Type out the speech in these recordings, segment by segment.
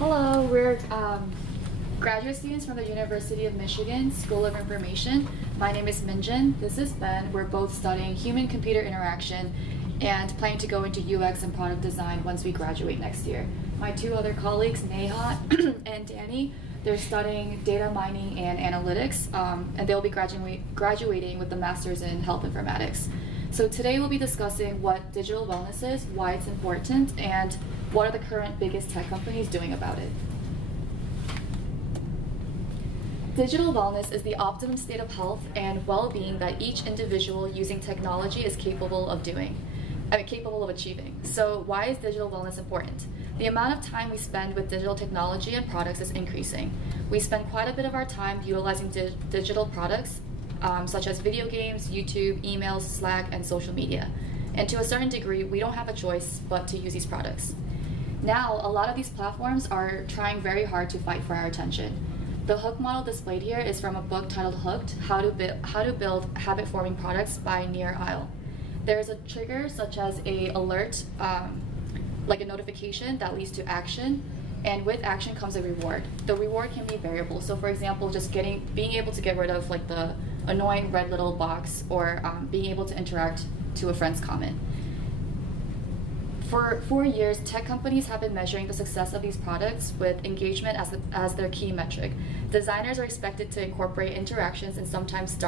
Hello, we're graduate students from the University of Michigan School of Information. My name is Minjin. This is Ben. We're both studying human-computer interaction and planning to go into UX and product design once we graduate next year. My two other colleagues, Neha and Danny, they're studying data mining and analytics, and they'll be graduating with a master's in health informatics. So today we'll be discussing what digital wellness is, why it's important, and what are the current biggest tech companies doing about it. Digital wellness is the optimum state of health and well-being that each individual using technology is capable of achieving. So why is digital wellness important? The amount of time we spend with digital technology and products is increasing. We spend quite a bit of our time utilizing digital products, such as video games, YouTube, emails, Slack, and social media. And to a certain degree, we don't have a choice but to use these products. Now, a lot of these platforms are trying very hard to fight for our attention. The hook model displayed here is from a book titled Hooked, How to Build Habit-Forming Products by Nir Eyal. There is a trigger such as an alert, like a notification that leads to action, and with action comes a reward. The reward can be variable. So for example, just being able to get rid of like the annoying red little box, or being able to interact to a friend's comment. For 4 years, tech companies have been measuring the success of these products with engagement as their key metric. Designers are expected to incorporate interactions and sometimes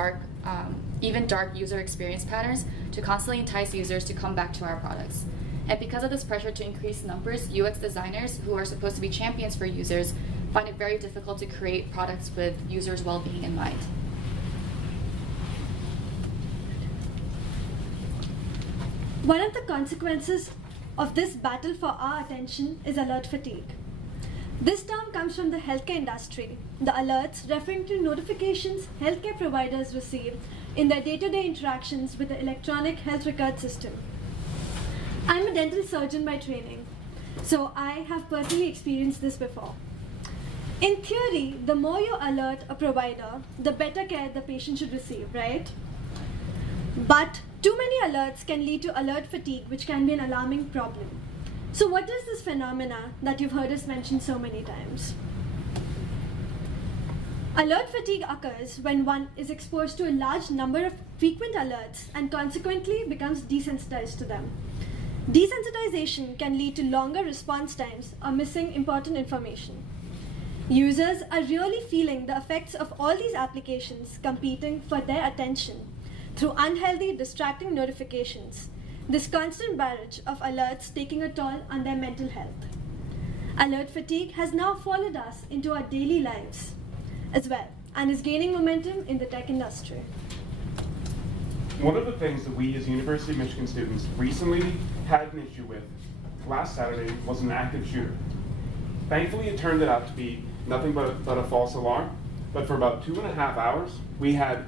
even dark user experience patterns to constantly entice users to come back to our products. And because of this pressure to increase numbers, UX designers, who are supposed to be champions for users, find it very difficult to create products with users' well-being in mind. One of the consequences of this battle for our attention is alert fatigue. This term comes from the healthcare industry. The alerts referring to notifications healthcare providers receive in their day-to-day interactions with the electronic health record system. I'm a dental surgeon by training, so I have personally experienced this before. In theory, the more you alert a provider, the better care the patient should receive, right? But too many alerts can lead to alert fatigue, which can be an alarming problem. So what is this phenomena that you've heard us mention so many times? Alert fatigue occurs when one is exposed to a large number of frequent alerts and consequently becomes desensitized to them. Desensitization can lead to longer response times or missing important information. Users are really feeling the effects of all these applications competing for their attention through unhealthy, distracting notifications, this constant barrage of alerts taking a toll on their mental health. Alert fatigue has now followed us into our daily lives as well, and is gaining momentum in the tech industry. One of the things that we as University of Michigan students recently had an issue with last Saturday was an active shooter. Thankfully, it turned out to be nothing but a false alarm, but for about 2.5 hours, we had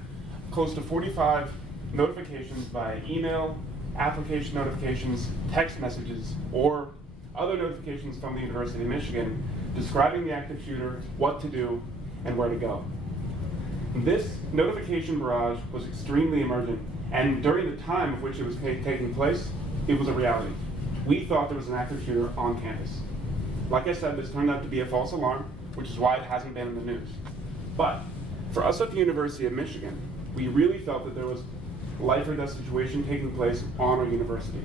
close to 45 notifications by email, application notifications, text messages, or other notifications from the University of Michigan describing the active shooter, what to do, and where to go. This notification barrage was extremely emergent, and during the time of which it was taking place, it was a reality. We thought there was an active shooter on campus. Like I said, this turned out to be a false alarm, which is why it hasn't been in the news. But for us at the University of Michigan, we really felt that there was a life or death situation taking place on our university.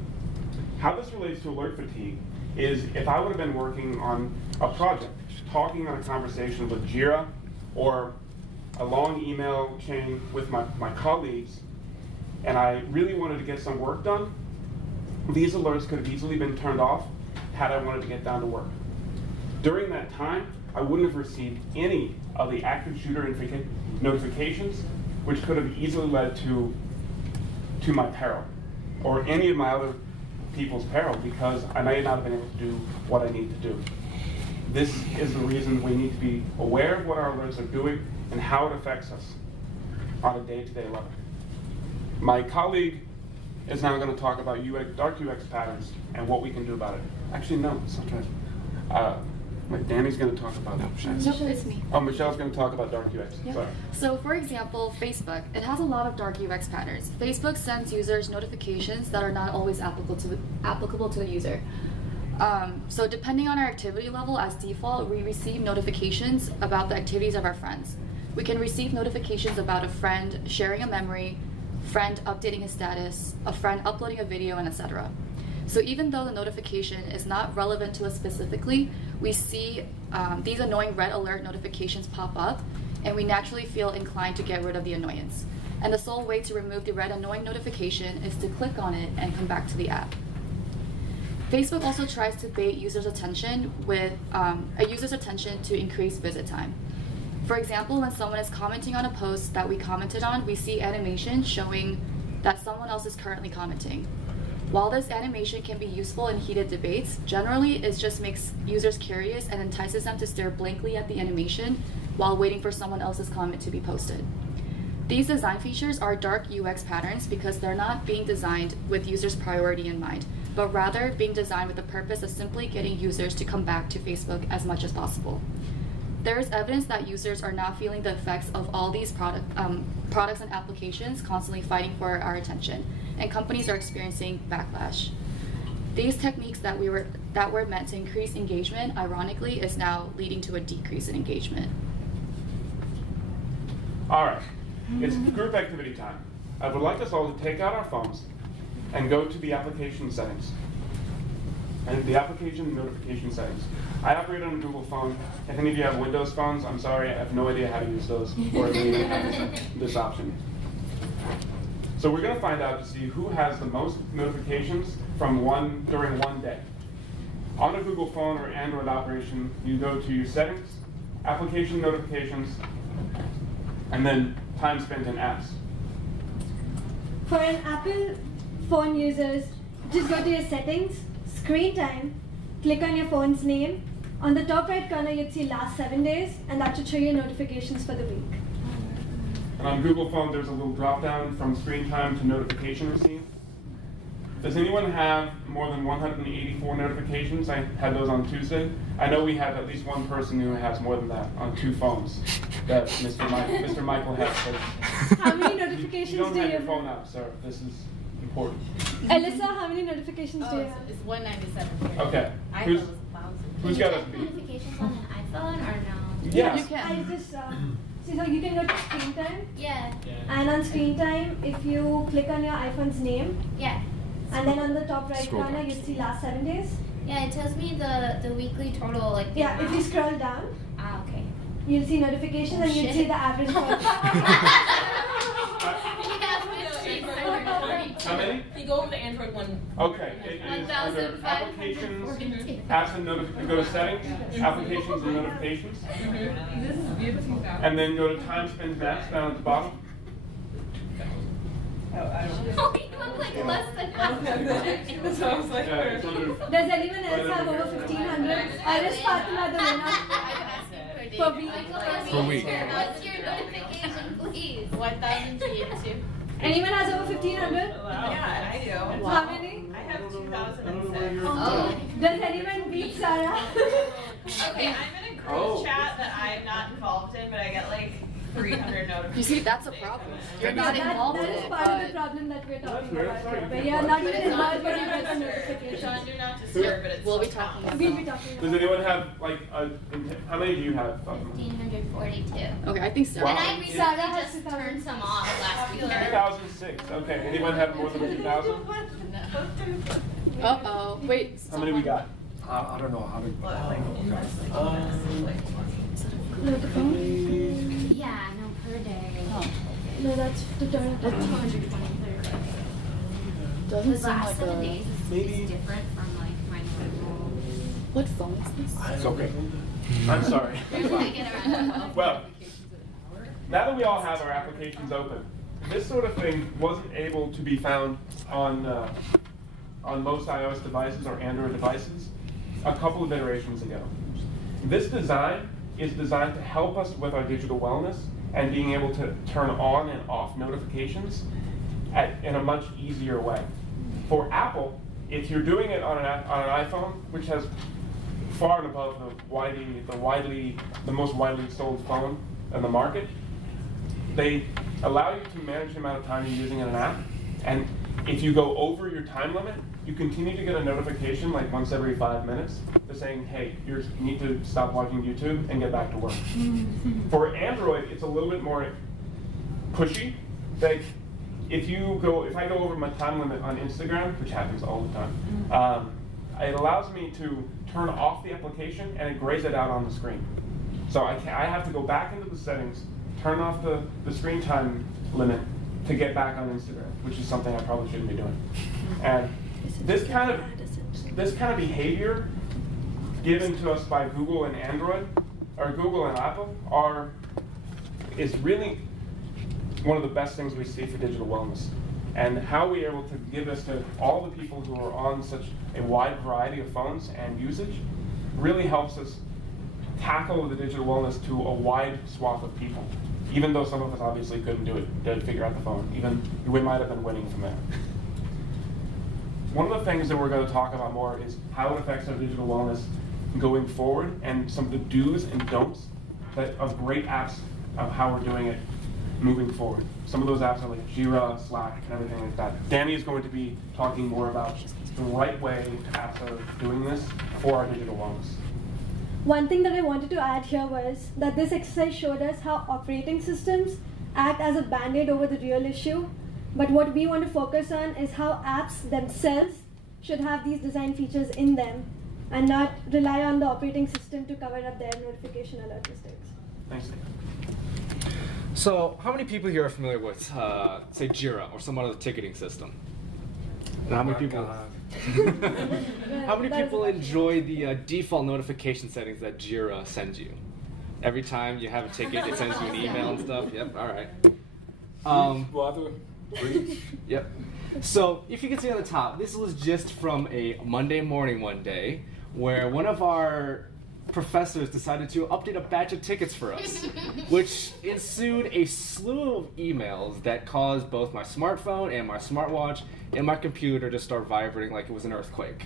How this relates to alert fatigue is if I would have been working on a project, talking on a conversation with Jira, or a long email chain with my colleagues, and I really wanted to get some work done, these alerts could have easily been turned off had I wanted to get down to work. During that time, I wouldn't have received any of the active shooter notifications, which could have easily led to my peril, or any of my other people's peril, because I may not have been able to do what I need to do. This is the reason we need to be aware of what our alerts are doing and how it affects us on a day-to-day level. My colleague is now going to talk about dark UX patterns and what we can do about it. Actually, no, it's not right. Wait, Danny's going to talk about it. No, it's me. Oh, Michelle's going to talk about dark UX. Yep. Sorry. So for example, Facebook, it has a lot of dark UX patterns. Facebook sends users notifications that are not always applicable to the user. So depending on our activity level, as default, we receive notifications about the activities of our friends. We can receive notifications about a friend sharing a memory, friend updating his status, a friend uploading a video, and etc. So even though the notification is not relevant to us specifically, we see these annoying red alert notifications pop up, and we naturally feel inclined to get rid of the annoyance. And the sole way to remove the red annoying notification is to click on it and come back to the app. Facebook also tries to bait users' attention with a user's attention to increase visit time. For example, when someone is commenting on a post that we commented on, we see animation showing that someone else is currently commenting. While this animation can be useful in heated debates, generally it just makes users curious and entices them to stare blankly at the animation while waiting for someone else's comment to be posted. These design features are dark UX patterns because they're not being designed with users' priority in mind, but rather being designed with the purpose of simply getting users to come back to Facebook as much as possible. There is evidence that users are not feeling the effects of all these products and applications constantly fighting for our attention, and companies are experiencing backlash. These techniques that were meant to increase engagement, ironically, is now leading to a decrease in engagement. All right, it's group activity time. I would like us all to take out our phones and go to the application settings. And the application notification settings. I operate on a Google phone. If any of you have Windows phones, I'm sorry, I have no idea how to use those, or if they even have this option. So we're going to find out to see who has the most notifications from during one day. On a Google phone or Android operation, you go to your settings, application notifications, and then time spent in apps. For an Apple phone users, just go to your settings, screen time, click on your phone's name. On the top right corner, you'd see last 7 days, and that should show you notifications for the week. And on Google phone, there's a little drop down from screen time to notification receive. Does anyone have more than 184 notifications? I had those on Tuesday. I know we have at least one person who has more than that on 2 phones. That Mr. Michael has. How many notifications you don't do have you your phone out, sir. This is important. Alyssa, how many notifications do you have? It's 197. Okay. Who's got a beat? Notifications on an iPhone or no? Yes. You can. I just, so you can go to screen time. Yeah. And on screen time, if you click on your iPhone's name, Yeah. and then on the top right Scroll corner, down. you'd see last 7 days. Yeah, it tells me the weekly total, like the Yeah, if you amount. scroll down, Ah, okay. you'll see notifications and you'll Shit. see the average time. How many? You go over the Android one. Okay, it is under applications, apps and notifications. Go to settings, applications and notifications. This is beautiful. And then go to time spent in apps down at the bottom. Oh, you look like less than half. That's what I was like. Yeah, it's under, Does anyone else have over 1,500? Iris Fatima, the winner. For week. Per week. What's your notification, please? 1,000 G2. Anyone has over 1,500? Yeah, I do. How many? I have 2,006. Oh. Does anyone beat Sarah? Okay, I'm in a group chat that I'm not involved in, but I get like 300 notifications. You see, that's a problem. You're not that, involved that in is it, part of the but problem that we're talking weird. about. Sorry. here, Where you're not even it's not involved, but you get the It's notification. on Do Not Disturb, but it's we'll be still talking counts. We'll be talking does about anyone have like how many do you have? 1,542. okay, I think so. Wow. And I recently Sarah has just 2,000. turned some off last weekend. 2,006. Okay. Anyone have more than 2,000? Uh-oh. Wait. How many we got? I don't know how to. Yeah, no, per day. No, that's the turn. That's 220 per day. Doesn't The seem last like 7 a... days is different from like my normal. What phone is this? It's okay. I'm sorry. I get around. Well, now that we all have our applications open, this sort of thing wasn't able to be found on most iOS devices or Android devices a couple of iterations ago. This design is designed to help us with our digital wellness and being able to turn on and off notifications in a much easier way. For Apple, if you're doing it on an iPhone, which has far and above the most widely sold phone in the market, they allow you to manage the amount of time you're using in an app, and if you go over your time limit, you continue to get a notification like once every 5 minutes that's saying, hey, you need to stop watching YouTube and get back to work. For Android, it's a little bit more pushy. Like, if I go over my time limit on Instagram, which happens all the time, it allows me to turn off the application and it grays it out on the screen. So I have to go back into the settings, turn off the screen time limit to get back on Instagram, which is something I probably shouldn't be doing. And this kind of behavior given to us by Google and Android, or Google and Apple, is really one of the best things we see for digital wellness. And how we're able to give this to all the people who are on such a wide variety of phones and usage really helps us tackle the digital wellness to a wide swath of people. Even though some of us obviously couldn't do it, didn't figure out the phone. Even we might have been winning from there. One of the things that we're going to talk about more is how it affects our digital wellness going forward, and some of the do's and don'ts of great apps of how we're doing it moving forward. Some of those apps are like Jira, Slack, and everything like that. Danny is going to be talking more about the right way apps are doing this for our digital wellness. One thing that I wanted to add here was that this exercise showed us how operating systems act as a band-aid over the real issue, but what we want to focus on is how apps themselves should have these design features in them and not rely on the operating system to cover up their notification alert mistakes. Thanks, Neha. So, how many people here are familiar with, say, Jira or some other ticketing system? And how many people? How many people enjoy the default notification settings that Jira sends you? Every time you have a ticket, it sends you an email and stuff. Yep. All right. Yep. So, if you can see on the top, this was just from a Monday morning one day, where one of our professors decided to update a batch of tickets for us, which ensued a slew of emails that caused both my smartphone and my smartwatch and my computer to start vibrating like it was an earthquake.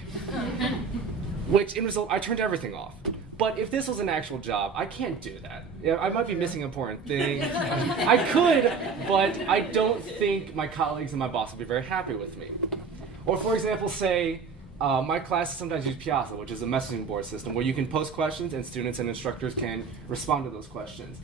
Which, in result, I turned everything off. But if this was an actual job, I can't do that. Yeah, I might be missing important things. I could, but I don't think my colleagues and my boss would be very happy with me. Or, for example, say, my classes sometimes use Piazza, which is a messaging board system where you can post questions and students and instructors can respond to those questions.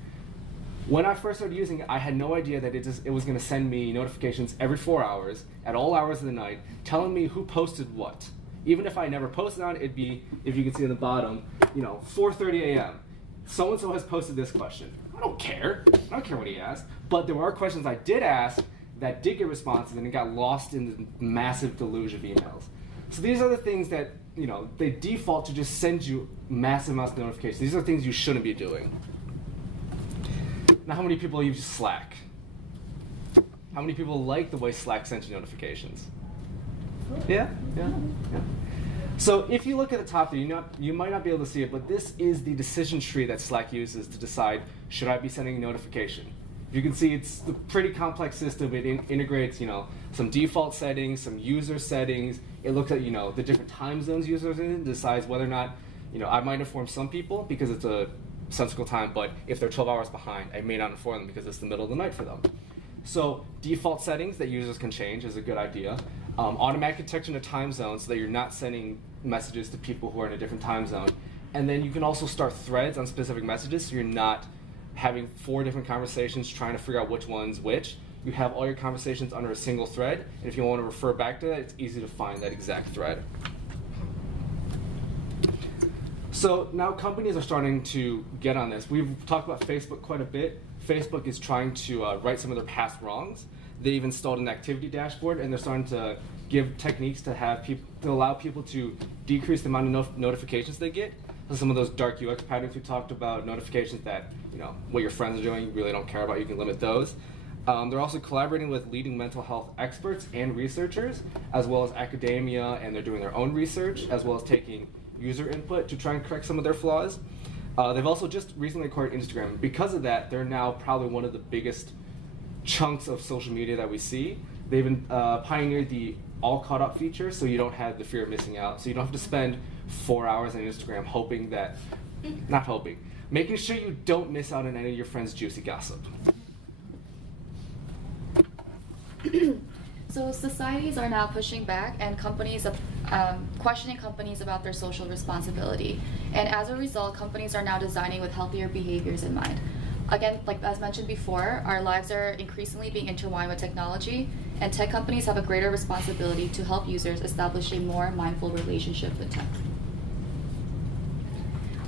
When I first started using it, I had no idea that it was going to send me notifications every 4 hours, at all hours of the night, telling me who posted what. Even if I never posted on it, it'd be, if you can see in the bottom, 4:30 a.m. So-and-so has posted this question. I don't care what he asked. But there were questions I did ask that did get responses, and it got lost in the massive deluge of emails. So these are the things that, they default to just send you massive amounts of notifications. These are things you shouldn't be doing. Now, how many people use Slack? How many people like the way Slack sends you notifications? Yeah. So if you look at the top there, you might not be able to see it, but this is the decision tree that Slack uses to decide, should I be sending a notification? You can see it's a pretty complex system. It integrates, some default settings, some user settings. It looks at, the different time zones users in, decides whether or not, I might inform some people because it's a Central Time, but if they're 12 hours behind, I may not inform them because it's the middle of the night for them. So default settings that users can change is a good idea. Automatic detection of time zones so that you're not sending messages to people who are in a different time zone. And then you can also start threads on specific messages so you're not having 4 different conversations trying to figure out which one's which. You have all your conversations under a single thread, and if you want to refer back to that, it's easy to find that exact thread. So now companies are starting to get on this. We've talked about Facebook quite a bit. Facebook is trying to right some of their past wrongs. They've installed an activity dashboard, and they're starting to give techniques to allow people to decrease the amount of notifications they get. So some of those dark UX patterns we talked about, notifications that what your friends are doing, you really don't care about, you can limit those. They're also collaborating with leading mental health experts and researchers, as well as academia, and they're doing their own research, as well as taking user input to try and correct some of their flaws. They've also just recently acquired Instagram. Because of that, they're now probably one of the biggest chunks of social media that we see. They've been pioneered the all caught up feature, so you don't have the fear of missing out. So you don't have to spend 4 hours on Instagram making sure you don't miss out on any of your friends' juicy gossip. So societies are now pushing back and companies questioning companies about their social responsibility. And as a result, companies are now designing with healthier behaviors in mind. Again, like as mentioned before, our lives are increasingly being intertwined with technology, and tech companies have a greater responsibility to help users establish a more mindful relationship with tech.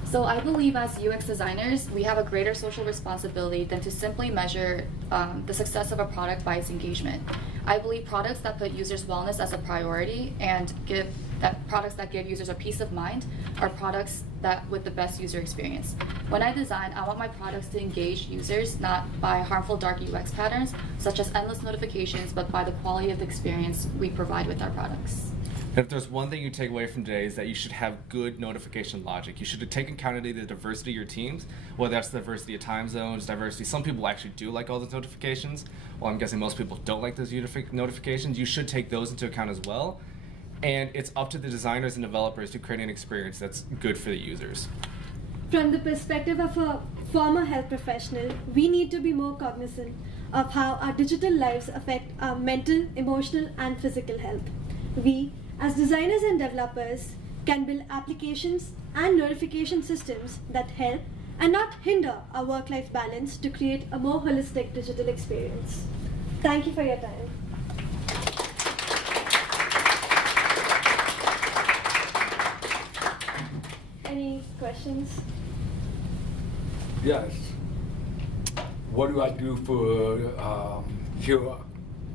So I believe as UX designers, we have a greater social responsibility than to simply measure the success of a product by its engagement. I believe products that put users' wellness as a priority and products that give users a peace of mind are products that with the best user experience. When I design, I want my products to engage users not by harmful dark UX patterns, such as endless notifications, but by the quality of the experience we provide with our products. If there's one thing you take away from today is that you should have good notification logic. You should take account of the diversity of your teams, whether that's the diversity of time zones, diversity. Some people actually do like all those notifications. Well, I'm guessing most people don't like those notifications. You should take those into account as well. And it's up to the designers and developers to create an experience that's good for the users. From the perspective of a former health professional, we need to be more cognizant of how our digital lives affect our mental, emotional, and physical health. We, as designers and developers, can build applications and notification systems that help and not hinder our work-life balance to create a more holistic digital experience. Thank you for your time. Any questions? Yes. What do I do for Jira?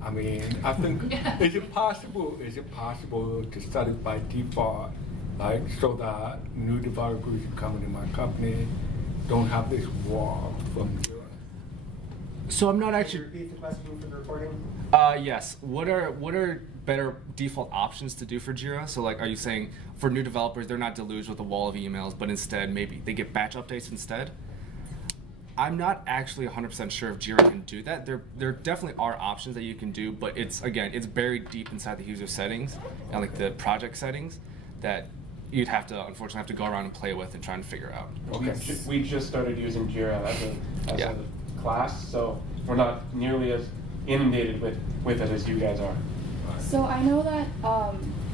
I mean, I think, is it possible to set it by default, like, so that new developers who come into my company don't have this wall from Jira? So I'm not Can you actually. repeat the question for the recording? Yes. What are better default options to do for Jira? So like, are you saying for new developers they're not deluged with a wall of emails, but instead maybe they get batch updates instead? I'm not actually 100% sure if Jira can do that. There definitely are options that you can do, but it's buried deep inside the user settings and like the project settings that you'd have to unfortunately go around and play with and try and figure out. Okay. We just started using Jira as a class, so we're not nearly as inundated with it as you guys are. So I know that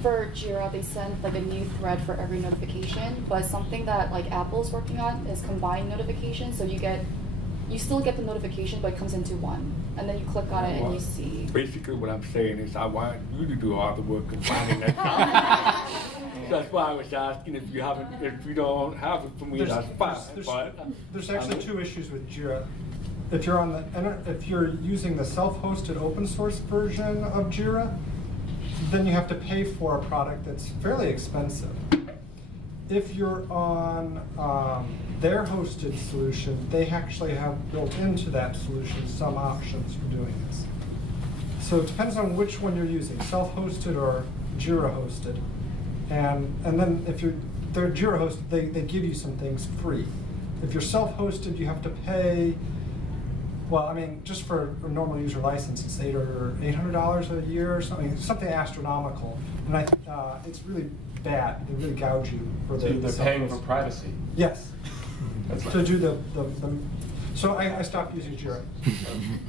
for Jira, they send like a new thread for every notification, but something that like Apple's working on is combined notifications. So you still get the notification, but it comes into one, and then you click on it and you see. Basically, what I'm saying is I want you to do all the work of finding that. That's why I was asking if you don't have it for me, that's fine. There's actually two issues with Jira. If you're using the self-hosted open source version of Jira, then you have to pay for a product that's fairly expensive. If you're on their hosted solution, they actually have built into that solution some options for doing this. So it depends on which one you're using, self-hosted or Jira hosted. And then if they're Jira hosted, they give you some things free. If you're self-hosted, you have to pay. Well, I mean, just for a normal user license, it's $800 a year or something astronomical. And it's really bad. They really gouge you for the. They're paying for privacy. Yes. That's to do the. So I stopped using Jira.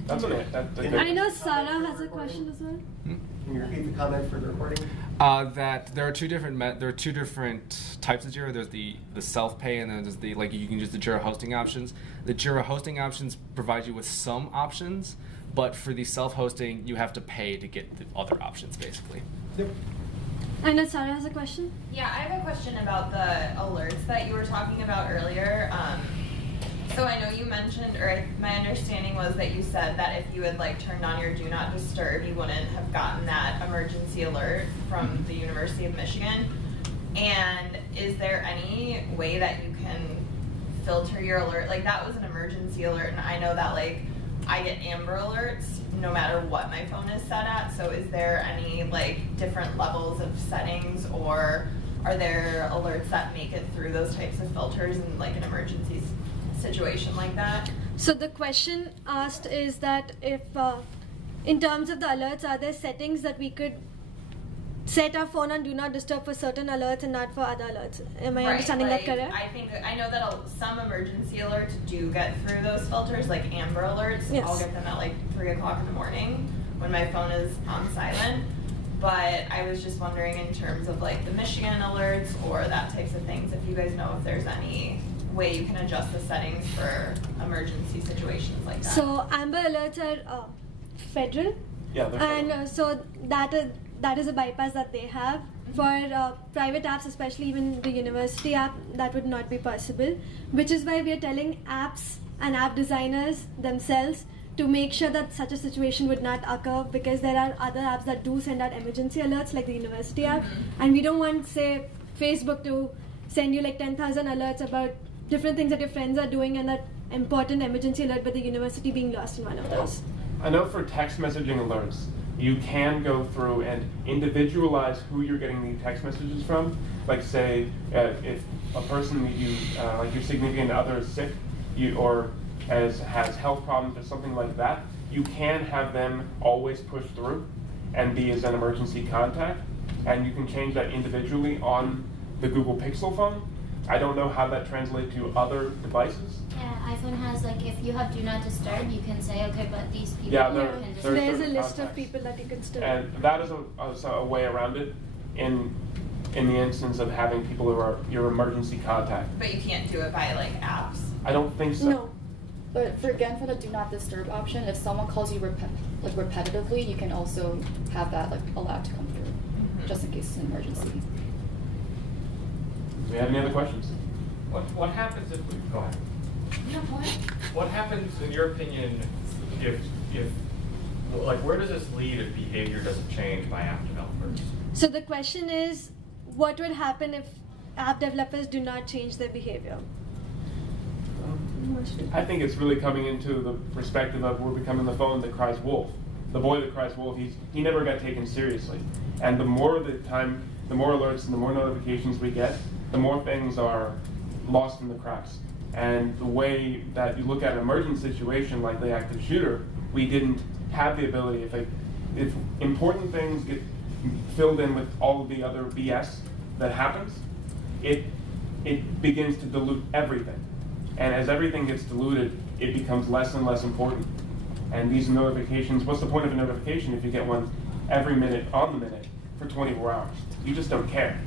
That's okay. I know Sarah has a question as well. Can you repeat the comment for the recording? That there are two different types of Jira. There's the self-pay, and then there's the you can use the Jira hosting options. The Jira hosting options provide you with some options, but for the self-hosting, you have to pay to get the other options, basically. Yep. I know Sarah has a question. Yeah, I have a question about the alerts that you were talking about earlier. So I know you mentioned, or my understanding was that you said that if you had turned on your Do Not Disturb, you wouldn't have gotten that emergency alert from the University of Michigan. And is there any way that you can filter your alert? That was an emergency alert, and I know that I get Amber alerts no matter what my phone is set at. So is there any different levels of settings, or are there alerts that make it through those types of filters in an emergency situation like that? So the question asked is that if, in terms of the alerts, are there settings that we could set our phone on Do Not Disturb for certain alerts and not for other alerts? Am I understanding that correct? I know that some emergency alerts do get through those filters, like Amber alerts. Yes. I'll get them at 3 o'clock in the morning. when my phone is on silent. But I was just wondering in terms of like the Michigan alerts or that types of things, if you guys know if there's any way you can adjust the settings for emergency situations like that. So Amber Alerts are federal. Yeah, they're And federal. so that is a bypass that they have. For private apps, especially even the university app, that would not be possible. Which is why we are telling apps and app designers themselves to make sure that such a situation would not occur, because there are other apps that do send out emergency alerts, like the university app, and we don't want, say, Facebook to send you like 10,000 alerts about different things that your friends are doing, and that important emergency alert, but the university being lost in one of those. I know for text messaging alerts, you can go through and individualize who you're getting the text messages from. Like say, if a person that you, like your significant other is sick, or has health problems or something like that, you can have them always push through and be as an emergency contact. And you can change that individually on the Google Pixel phone. I don't know how that translates to other devices. Yeah, iPhone has like, if you have Do Not Disturb, you can say, okay, but these people Yeah, can So there's a certain list of contacts. people that you can still. And that is also a way around it in the instance of having people who are your emergency contact. But you can't do it by like apps. I don't think so. No. But for the do not disturb option, if someone calls you repetitively, you can also have that like allowed to come through, just in case it's an emergency. Do we have any other questions? What happens if we go ahead? Yeah, what? What happens, in your opinion, if like where does this lead if behavior doesn't change by app developers? So the question is, what would happen if app developers do not change their behavior? I think it's really coming into the perspective of we're becoming the phone that cries wolf. The boy that cries wolf, he never got taken seriously. And the more alerts and the more notifications we get, the more things are lost in the cracks. And the way that you look at an emergent situation like the active shooter, we didn't have the ability, if important things get filled in with all of the other BS that happens, it begins to dilute everything. And as everything gets diluted, it becomes less and less important. And these notifications, what's the point of a notification if you get one every minute on the minute for 24 hours? You just don't care.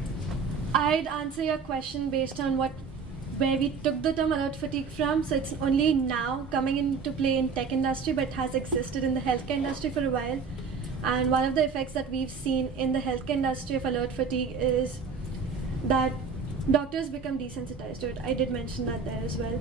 I'd answer your question based on where we took the term alert fatigue from. So it's only now coming into play in tech industry, but it has existed in the healthcare industry for a while. And one of the effects that we've seen in the healthcare industry of alert fatigue is that doctors become desensitized to it. I did mention that there as well.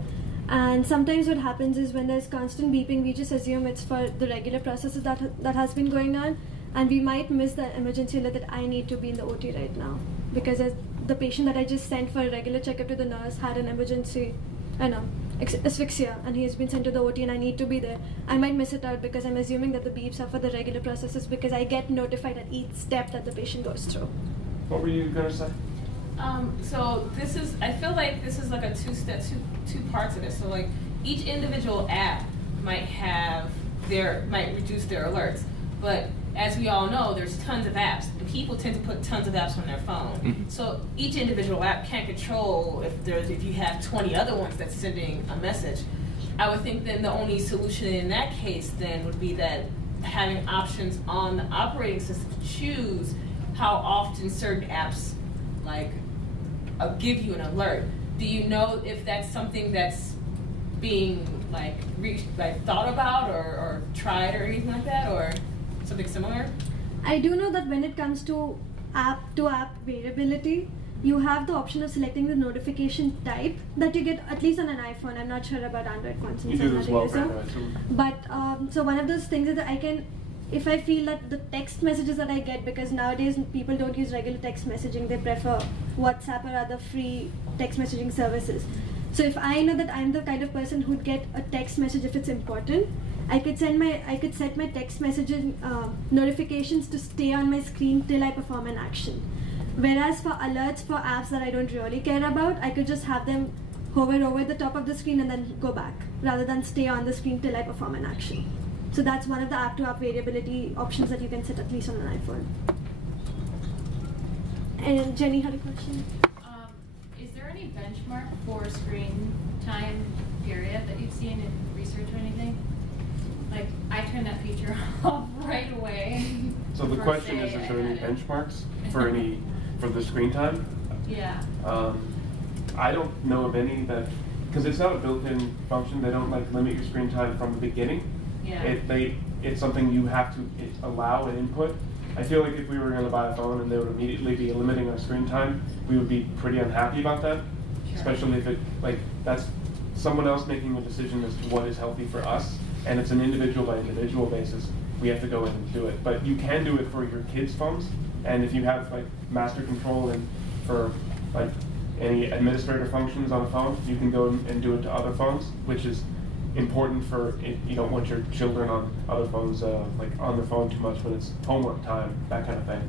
And sometimes what happens is when there's constant beeping, we just assume it's for the regular processes that has been going on, and we might miss the emergency alert that I need to be in the OT right now. Because as the patient that I just sent for a regular checkup to the nurse had an emergency, asphyxia, and he has been sent to the OT and I need to be there. I might miss it out because I'm assuming that the beeps are for the regular processes because I get notified at each step that the patient goes through. What were you going to say? So this is, I feel like this is like a two parts of it. So like each individual app might reduce their alerts, but as we all know, there's tons of apps, and people tend to put tons of apps on their phone. Mm-hmm. So each individual app can't control if you have 20 other ones that's sending a message. I would think then the only solution in that case then would be that having options on the operating system to choose how often certain apps give you an alert. Do you know if that's something that's being thought about or tried or anything like that, or something similar? I do know that when it comes to app variability, you have the option of selecting the notification type that you get, at least on an iPhone. I'm not sure about Android phones since I'm not a user. But so one of those things is that I can, if I feel that the text messages that I get, because nowadays people don't use regular text messaging, they prefer WhatsApp or other free text messaging services. So if I know that I'm the kind of person who'd get a text message if it's important, I could set my text messaging notifications to stay on my screen till I perform an action. Whereas for alerts for apps that I don't really care about, I could just have them hover over the top of the screen and then go back, rather than stay on the screen till I perform an action. So that's one of the app-to-app variability options that you can set, at least on an iPhone. And Jenny had a question. Is there any benchmark for screen time period that you've seen in research or anything? Like, I turned that feature off right away. So the First question is day there I any had it. benchmarks for the screen time? Yeah. I don't know of any that, because it's not a built-in function. They don't like limit your screen time from the beginning. Yeah. It's something you have to allow and input. I feel like if we were going to buy a phone and they would immediately be limiting our screen time, we would be pretty unhappy about that. Sure. Especially if that's someone else making a decision as to what is healthy for us, and it's an individual by individual basis. We have to go in and do it. But you can do it for your kids' phones, and if you have like master control and for like any administrator functions on a phone, you can go and do it to other phones, which is important for you don't want your children on other phones, like on the phone too much when it's homework time, that kind of thing.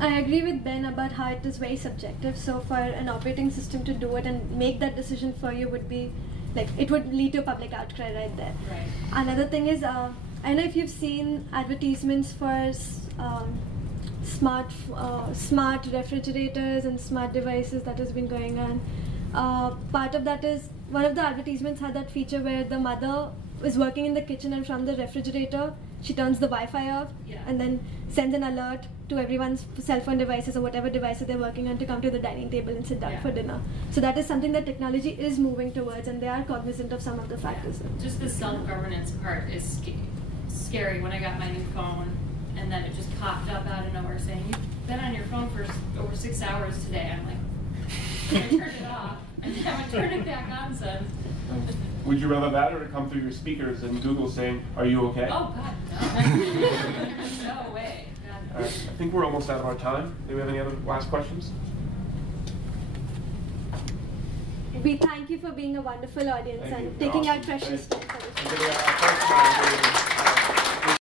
I agree with Ben about how it is very subjective. So for an operating system to do it and make that decision for you would be, like, it would lead to a public outcry right there. Right. Another thing is, I don't know if you've seen advertisements for smart refrigerators and smart devices that has been going on. Part of that is, one of the advertisements had that feature where the mother is working in the kitchen and from the refrigerator she turns the Wi-Fi off, Yeah. and then sends an alert to everyone's cell phone devices or whatever devices they're working on to come to the dining table and sit down Yeah. for dinner. So that is something that technology is moving towards, and they are cognizant of some of the factors. Just the self-governance part is scary. When I got my new phone, and then it just popped up out of nowhere saying, "You've been on your phone for over 6 hours today." I'm like, I turned it off. I haven't turned it back on since. Would you rather that or to come through your speakers and Google saying, "Are you okay?" Oh God, no. No way. God, no. All right, I think we're almost out of our time. Do we have any other last questions? We thank you for being a wonderful audience Thank you. and taking Awesome. out precious time for this. Thanks.